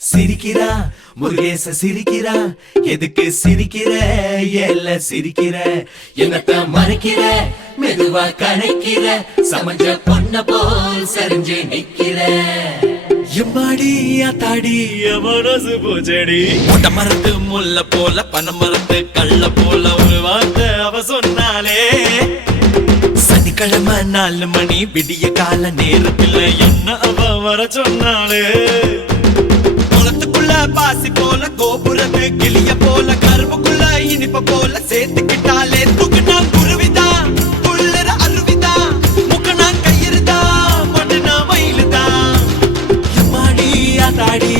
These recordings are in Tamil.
சிரிக்கிறா முருகேச சிரிக்கிறா எதுக்கு சிரிக்கிற எல்ல சிரிக்கிற என்னத்த மறைக்கிற மெதுவா கணைக்கிற சமஞ்ச பொண்ண போல் சரிஞ்சு நிக்கிற எம்மாடி ஆத்தாடி மனசு பூச்செடி மொட்டை மரத்து முல்ல போல பனை மரத்து கள்ள போல ஒரு வார்த்தை அவ சொன்னாலே சனிக்கிழமை 4 மணி விடிய கால நேரத்துல என்ன அவ வர சொன்னாலே பாசி போல கோபுரத்து கிளிய போல கரும்புக்குள்ள இனிப்ப போல சேர்த்துக்கிட்டாலே துக்குனா குருவிதா புள்ளற அருவிதா முக்கனா கயிறுதா மட்டுனா மயிலுதா எம்மாடி ஆத்தாடி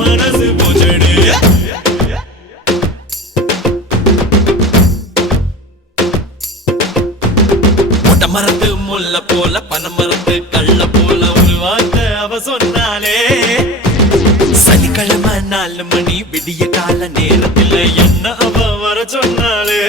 மனசு பூச்செடி மொட்டை மரத்து முல்ல போல பனை மரத்து கள்ள போல ஒரு வார்த்தை அவ சொன்னாலே சனிக்கிழமை 4 மணி விடிய கால நேரத்துல என்ன அவ வர சொன்னாலே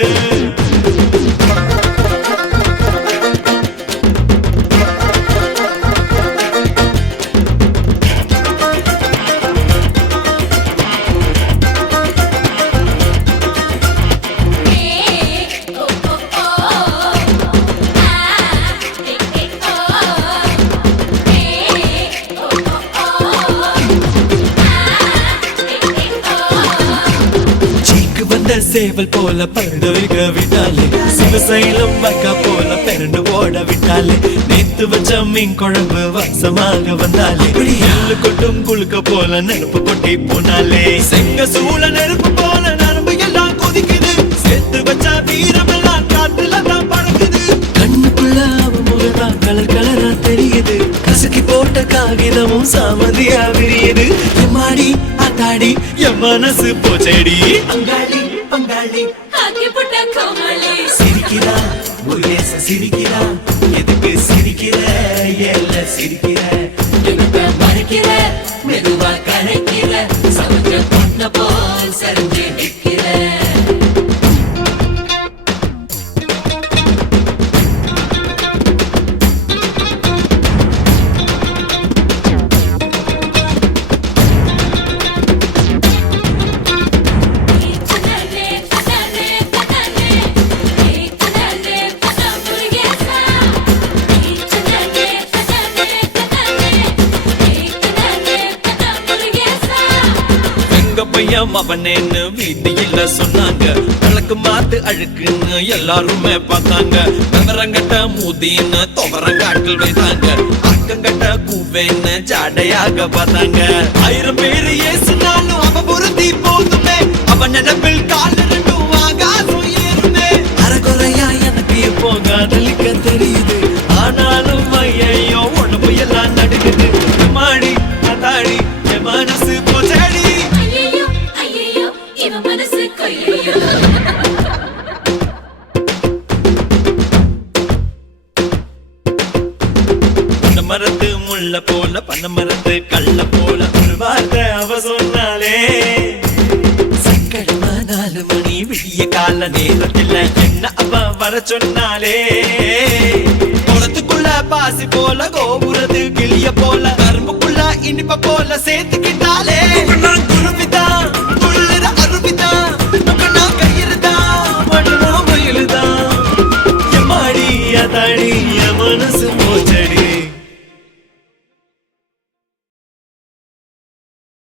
சேவல் போல பறந்து வைக்க விட்டாலே சிவசைலம் வைக்க போல பிறண்டு ஓட விட்டாலே நேத்து வச்ச மீன் குழம்பு வாசமாக வந்தாலே எள்ளு கொட்டும் குளுக்க போல நெருப்பு கொட்டி போனாலே செங்க சூழ நெருப்பு போல நரம்பு எல்லாம் கொதிக்குது சேர்த்து வச்ச வீரமெல்லாம் காத்துல தான் பறக்குது கண்ணுக்குள்ள அவ முகதான் கலர் கலரா தெரியுது கசக்கி போட்ட காகிதமும் சாமதியா விரியுது எம்மாடி ஆத்தாடி என் மனசு பூச்செடி அங்காளி பங்காளி ஆக்கி புட்ட கோமாளி சிரிக்கிறா முருகேச சிரிக்கிறா எதுக்கு சிரிக்கிற எல்ல சிரிக்கிற என்னத்த மறைக்கிற மெதுவா கணைக்கிற சமஞ்ச பொண்ண போல் சரிஞ்சு நிக்கிற பையன் அவனேன்னு வீதியில சொன்னாங்க விளக்கு மாத்து அழுக்குன்னு எல்லாருமே பார்த்தாங்க விவரங்கட்ட மூதின்னு துவரங்காட்டில் வைத்தாங்க அக்கங்கட்ட கூவேன்னு ஜாடையாக பார்த்தாங்க 1000 பேரு ஏசுனாலும் அவ பொருத்தி போதுமே அவன் நினைப்பில் கால ரெண்டும் ஆகாசம் ஏறுமே அறகுறையா எனக்கு இப்போ காதலிக்க தெரியுது ஆனாலும் ஐயோ உடம்பு எல்லாம் நடுக்குது மாடி அதாடி என் மனசு போச்சடி மரத்து முள்ள போல பனை மரத்து கள்ள போல ஒரு வார்த்தை அவ சொன்னாலே சனிக்கிழமை 4 மணி விடிய கால நேரத்துல என்ன அவ வர சொன்னாலே குளத்துக்குள்ள பாசி போல கோபுரத்து கிளிய போல கரும்புக்குள்ள இனிப்ப போல சேர்த்துக்கிட்டாலே